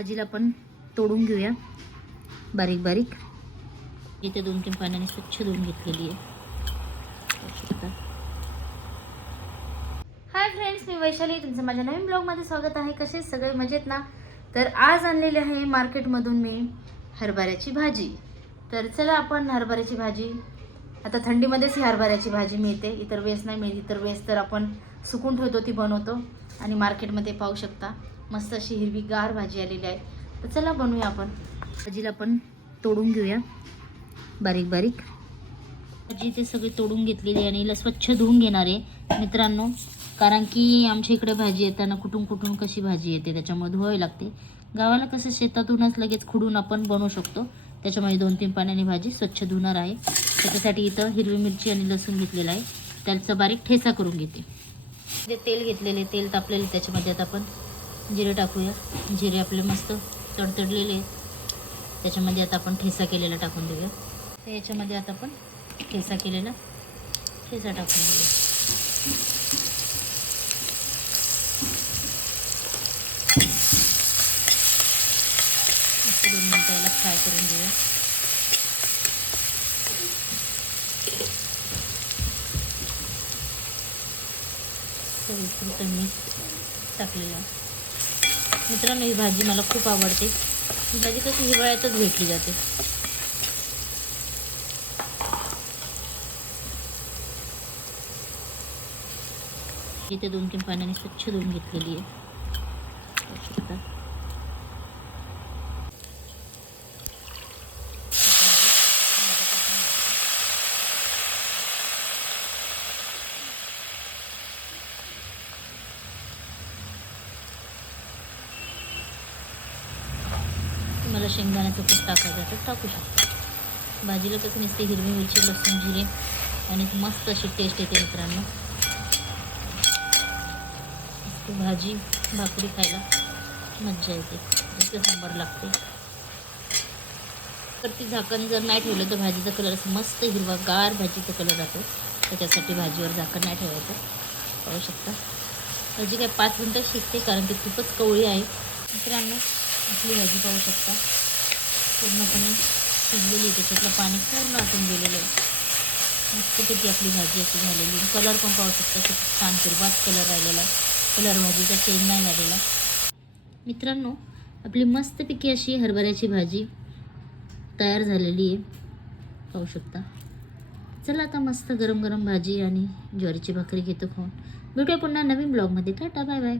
भाजीला पण तोडून घेऊया. बारीक बारीक. इथे दोन तीन पाण्याने स्वच्छ धुवून घेतलेली आहे. हाय फ्रेंड्स मी वैशाली. तुमचं माझ्या नवीन ब्लॉगमध्ये स्वागत आहे. कसे सगळे? मजेत ना? तर आज आणलेले आहे मार्केटमधून मी हरभऱ्याची भाजी. तर चला आपण हरभऱ्याची भाजी. आता थंडीमध्येच ही हरभऱ्याची भाजी मिळते. इतर वेळेस नाही मिळते. इतर वेळेस तर आपण सुकून ठेवतो ती बनवतो. आणि मार्केटमध्ये पाहू शकता. मस्त अशी हिरवी गार भाजी आलेली आहे. तर चला बनवूया आपण. भाजीला पण तोडून घेऊया. बारीक बारीक. भाजी ते सगळी तोडून घेतलेली आहे आणि हिला स्वच्छ धुवून घेणार आहे. मित्रांनो कारण की आमच्या इकडे भाजी येताना कुठून कुठून कशी भाजी येते त्याच्यामुळे धुवावी लागते. गावाला कसं शेतातूनच लगेच खुडून आपण बनवू शकतो. त्याच्यामुळे दोन तीन पाण्याने भाजी स्वच्छ धुणार आहे. त्याच्यासाठी इथं हिरवी मिरची आणि लसूण घेतलेलं आहे. त्याचं बारीक ठेचा करून घेते. जे तेल घेतलेले तेल तापलेले त्याच्यामध्ये आता आपण जिरे टाकूया. जिरे आपले मस्त तडतडलेले आहेत. त्याच्यामध्ये आता आपण ठेसा केलेला टाकून देऊया. तर याच्यामध्ये आता आपण ठेसा केलेला ठेसा टाकून देऊया. दोन मिनटं याला फ्राय करून घेऊया चवीपुरतं मीठ टाकलेलं. मित्रांनो, ही भाजी मला खूब आवड़ती. भाजी कशी हिवाळ्यातच भेटली जाते. इथे दोन तीन पाण्याने स्वच्छ धुन घ तुम्हाला शेंगदाण्याचं पीठ टाकायचं तर टाकू शकता. भाजीला कसं नसते हिरवी मिरची लसूण जिरे आणि मस्त अशी टेस्ट येते मित्रांनो. भाजी भाकरी खायला मज्जा येते. इतकं सांबार लागते. तर ती झाकण जर नाही ठेवलं तर भाजीचा कलर असं मस्त हिरवा गार भाजीचा कलर जातो त्याच्यासाठी भाजीवर झाकण नाही ठेवायचं. पाहू शकता. भाजी काय पाच मिनटं शिजते कारण ती खूपच कवळी आहे. मित्रांनो आपली भाजी पाहू शकता? पूर्णपणे शिजलेली आहे त्याच्यातलं पाणी पूर्ण आटून गेलेलं आहे. मस्तपैकी आपली भाजी अशी झालेली आहे. कलर पण पाहू शकता खूप छान हिरवाच कलर राहिलेला आहे. कलर भाजीचा चेंज नाही झालेला. मित्रांनो आपली मस्तपैकी अशी हरभऱ्याची भाजी तयार झालेली आहे. पाहू शकता. चला आता मस्त गरम गरम भाजी आणि ज्वारीची भाकरी घेतो खाऊन. भेटूया पुन्हा नवीन ब्लॉगमध्ये टाटा बाय बाय